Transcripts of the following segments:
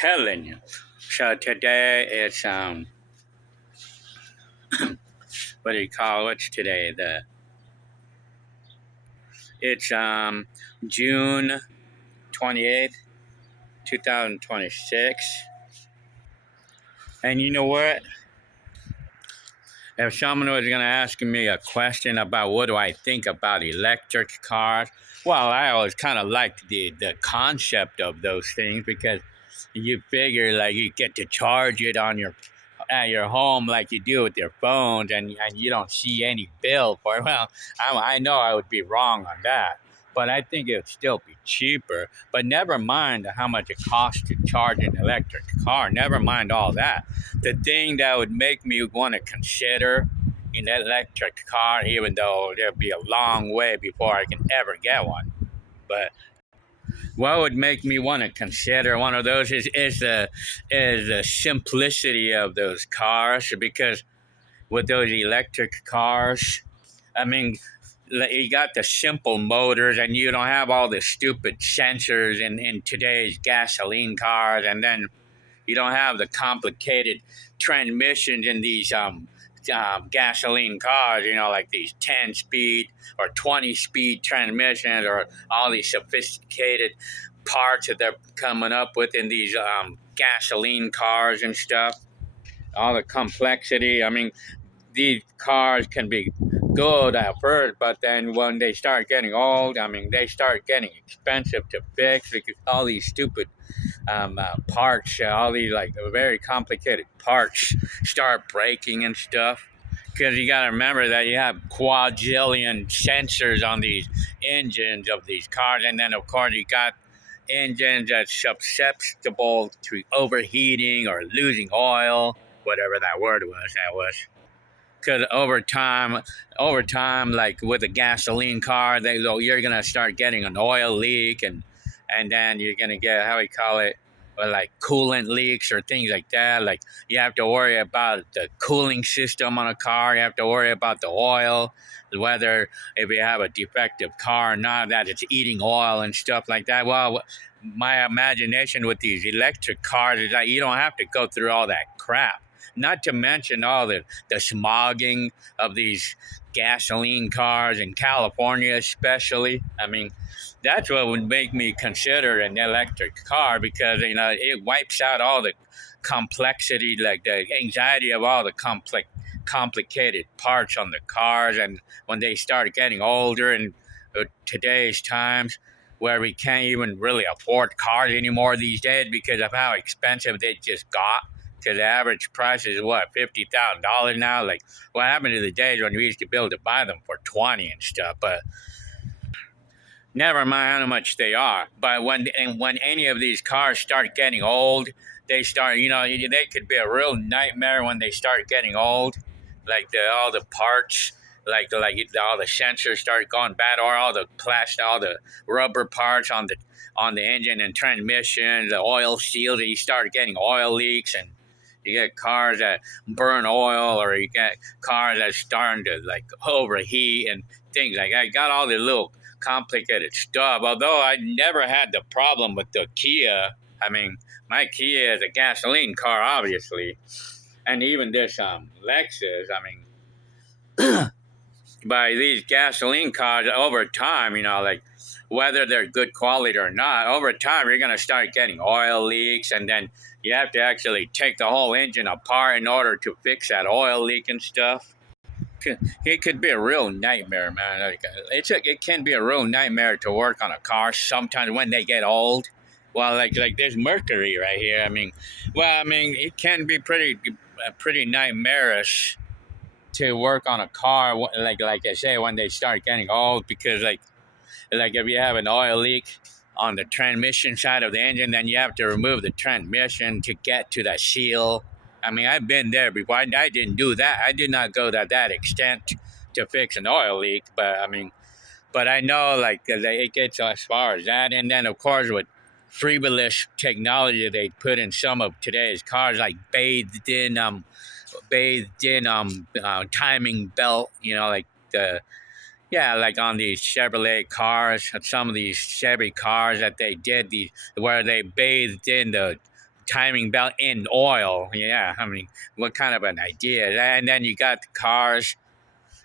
telling you. So today it's what do you call what's today? It's June 28th, 2026. And you know what? If someone was gonna ask me a question about what do I think about electric cars, well, I always kind of liked the concept of those things because you figure like you get to charge it on your at your home like you do with your phones, and you don't see any bill for it. Well, I know I would be wrong on that, but I think it would still be cheaper. But never mind how much it costs to charge an electric car. Never mind all that. The thing that would make me want to consider an electric car, even though there'd be a long way before I can ever get one. But what would make me want to consider one of those is the simplicity of those cars, because with those electric cars, I mean, you got the simple motors and you don't have all the stupid sensors in today's gasoline cars, and then you don't have the complicated transmissions in these gasoline cars, like these 10-speed or 20-speed transmissions, or all these sophisticated parts that they're coming up with in these gasoline cars and stuff. All the complexity. I mean, these cars can be good at first, but then when they start getting old, I mean, they start getting expensive to fix because all these stupid parts, all these like very complicated parts start breaking and stuff. Because you got to remember that you have quadzillion sensors on these engines of these cars, and then of course you got engines that's susceptible to overheating or losing oil, whatever that word was. That was because over time, like with a gasoline car, you're gonna start getting an oil leak, and then you're gonna get, how we call it, like coolant leaks or things like that. Like you have to worry about the cooling system on a car. You have to worry about the oil, whether if you have a defective car or not, that it's eating oil and stuff like that. Well, my imagination with these electric cars is that you don't have to go through all that crap. Not to mention all the smogging of these gasoline cars in California, especially. I mean, that's what would make me consider an electric car, because it wipes out all the complexity, like the anxiety of all the complicated parts on the cars. And when they start getting older, and today's times where we can't even really afford cars anymore these days because of how expensive they just got. Because the average price is what, $50,000 now? Like, what happened to the days when we used to be able to buy them for 20 and stuff? But never mind how much they are. But when any of these cars start getting old, they start, they could be a real nightmare when they start getting old. Like all the parts, all the sensors start going bad, or all the plastic, all the rubber parts on the engine and transmission, the oil seals, and you start getting oil leaks, and you get cars that burn oil, or you get cars that starting to like overheat and things like that. You got all the little complicated stuff. Although I never had the problem with the Kia. I mean, my Kia is a gasoline car, obviously, and even this Lexus. I mean, by these gasoline cars, over time, like whether they're good quality or not, over time you're gonna start getting oil leaks, and then you have to actually take the whole engine apart in order to fix that oil leak and stuff. It could be a real nightmare, man. It can be a real nightmare to work on a car sometimes when they get old. Well, like there's Mercury right here. I mean, it can be pretty nightmarish to work on a car, like I say, when they start getting old, because like if you have an oil leak on the transmission side of the engine, then you have to remove the transmission to get to the seal. I mean, I've been there before. I didn't do that. I did not go to that extent to fix an oil leak, but I know like it gets as far as that. And then of course with frivolous technology they put in some of today's cars, like timing belt, like the yeah, like on these Chevrolet cars, some of these Chevy cars that they did where they bathed in the timing belt in oil. Yeah, I mean, what kind of an idea? And then you got the cars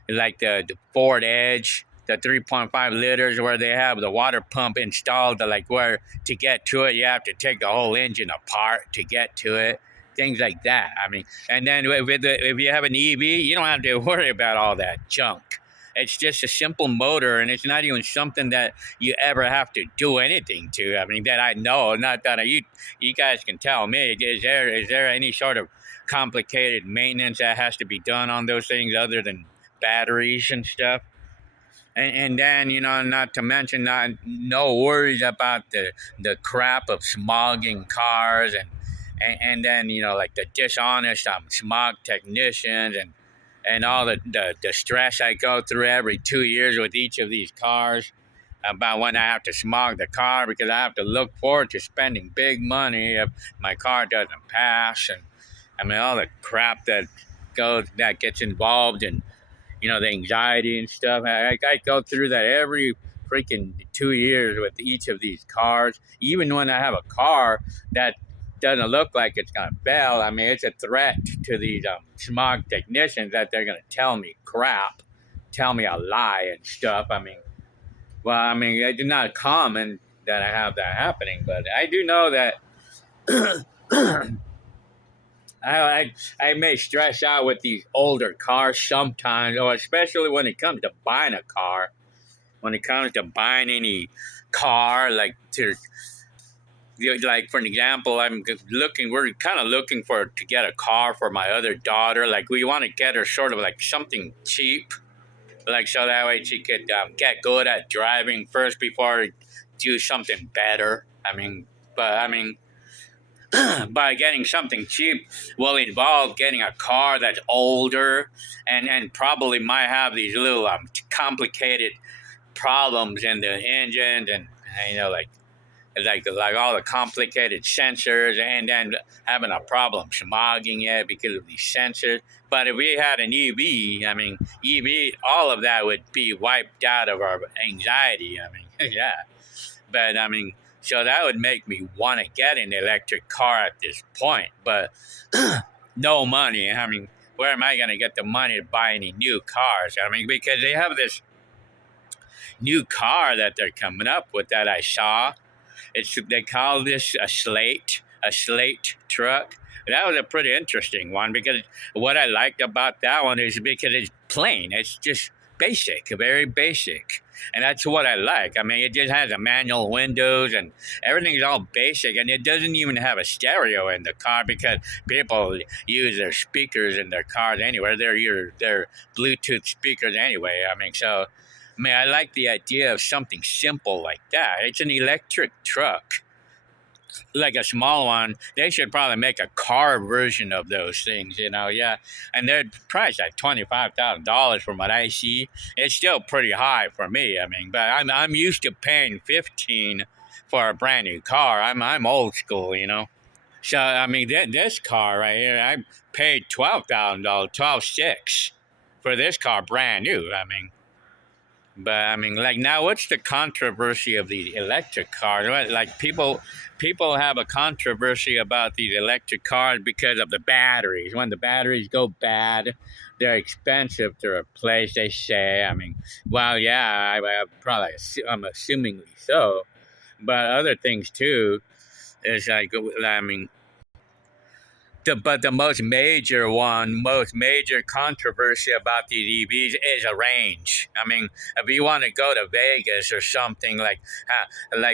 like the Ford Edge, the 3.5 liters, where they have the water pump installed. Like where to get to it, you have to take the whole engine apart to get to it. Things like that. I mean, and then if you have an EV, you don't have to worry about all that junk. It's just a simple motor, and it's not even something that you ever have to do anything to. I mean, that I know. Not that you guys can tell me. Is there any sort of complicated maintenance that has to be done on those things other than batteries and stuff? And then, not to mention, no worries about the crap of smogging cars, and then, like the dishonest smog technicians, and all the stress I go through every 2 years with each of these cars about when I have to smog the car, because I have to look forward to spending big money if my car doesn't pass. And I mean, all the crap that gets involved in, the anxiety and stuff. I go through that every freaking 2 years with each of these cars. Even when I have a car that doesn't look like it's gonna fail, I mean, it's a threat to these smog technicians that they're gonna tell me crap, tell me a lie and stuff. I mean, well, I mean, it's not common that I have that happening, but I do know that I may stress out with these older cars sometimes, or especially when it comes to buying a car. When it comes to buying any car, like for an example, we're kind of looking to get a car for my other daughter. Like we want to get her sort of like something cheap, like so that way she could get good at driving first before do something better. I mean, by getting something cheap will involve getting a car that's older and probably might have these little complicated problems in the engine, and like all the complicated sensors, and then having a problem smogging it because of these sensors. But if we had an EV, I mean, all of that would be wiped out of our anxiety. I mean, yeah. But I mean, so that would make me want to get an electric car at this point. But no money. I mean, where am I going to get the money to buy any new cars? I mean, because they have this new car that they're coming up with that I saw. They call this a Slate truck. That was a pretty interesting one, because what I liked about that one is because it's plain. It's just basic, very basic. And that's what I like. I mean, it just has a manual windows and everything's all basic, and it doesn't even have a stereo in the car because people use their speakers in their cars anyway. They're Bluetooth speakers anyway. I like the idea of something simple like that. It's an electric truck, like a small one. They should probably make a car version of those things, yeah. And they're priced like $25,000 from what I see. It's still pretty high for me. I mean, but I'm used to paying 15 for a brand new car. I'm old school, So I mean, this car right here, I paid $12,000, 12,600 for this car, brand new. But I mean, like now, what's the controversy of the electric cars? Like people have a controversy about these electric cars because of the batteries. When the batteries go bad, they're expensive to replace. They say. I mean, well, yeah, I'm assumingly so, but other things too is like, I mean, but the most major controversy about these EVs is a range. I mean, if you want to go to Vegas or something like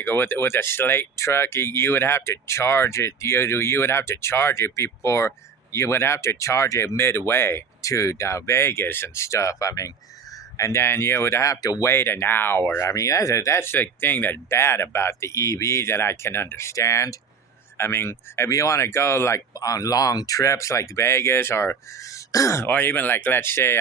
with a Slate truck, you would have to charge it. You would have to charge it before. You would have to charge it midway to Vegas and stuff. I mean, and then you would have to wait an hour. I mean, that's the thing that's bad about the EV that I can understand. I mean, if you want to go like on long trips like Vegas or or even like let's say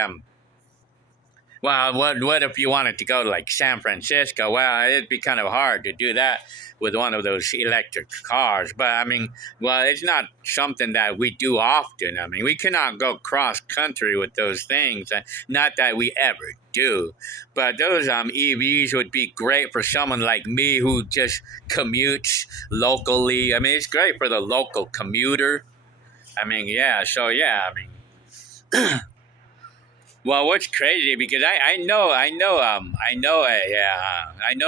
Well, what if you wanted to go to like San Francisco? Well, it'd be kind of hard to do that with one of those electric cars. But I mean, well, it's not something that we do often. I mean, we cannot go cross country with those things. Not that we ever do. But those EVs would be great for someone like me who just commutes locally. I mean, it's great for the local commuter. I mean, yeah. So yeah, I mean. Well, what's crazy because I know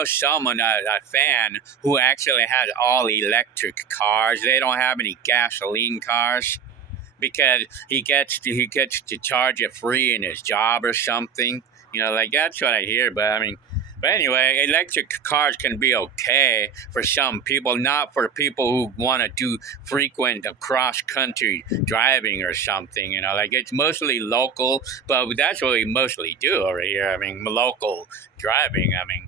someone a fan who actually has all electric cars. They don't have any gasoline cars because he gets to charge it free in his job or something. You know, like that's what I hear. But I mean, but anyway, electric cars can be okay for some people, not for people who want to do frequent cross country driving or something. You know, like it's mostly local, but that's what we mostly do over here. I mean, local driving. I mean,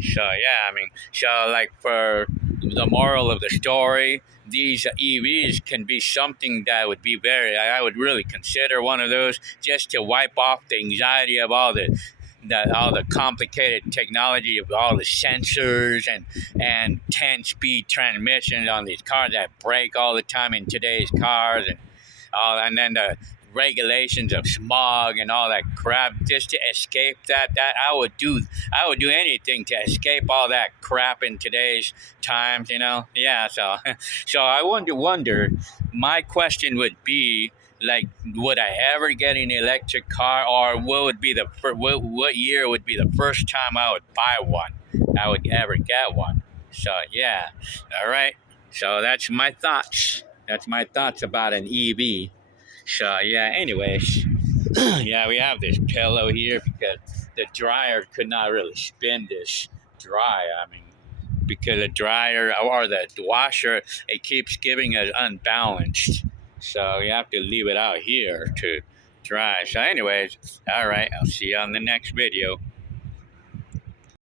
so yeah, I mean, so like for the moral of the story, these EVs can be something that would be I would really consider one of those just to wipe off the anxiety of all the complicated technology of all the sensors and 10-speed transmissions on these cars that break all the time in today's cars and then the regulations of smog and all that crap just to escape that I would do anything to escape all that crap in today's times, you know. Yeah, so so I wonder my question would be like, would I ever get an electric car, or what year would be the first time I would buy one? I would ever get one. So yeah, all right. So that's my thoughts. That's my thoughts about an EV. So yeah. Anyways, yeah, we have this pillow here because the dryer could not really spin this dry. I mean, because the dryer or the washer, it keeps giving us unbalanced. So you have to leave it out here to dry. So anyways, all right, I'll see you on the next video.